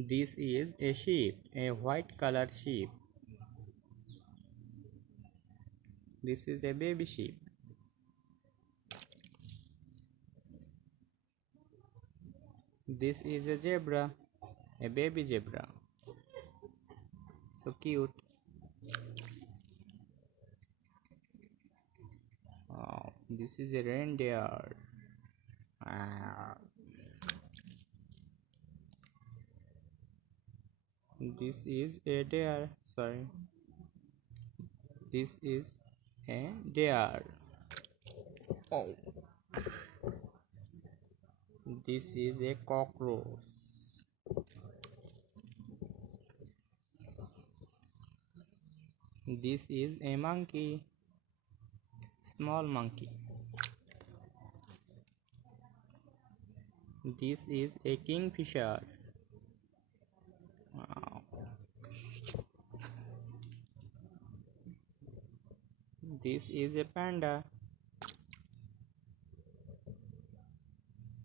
This is a sheep, a white colored sheep. This is a baby sheep. This is a zebra, a baby zebra. So cute. Oh, this is a reindeer. Ah. This is a deer. Sorry. This is a deer. Oh. This is a cockroach. This is a monkey. Small monkey. This is a kingfisher. Wow. This is a panda.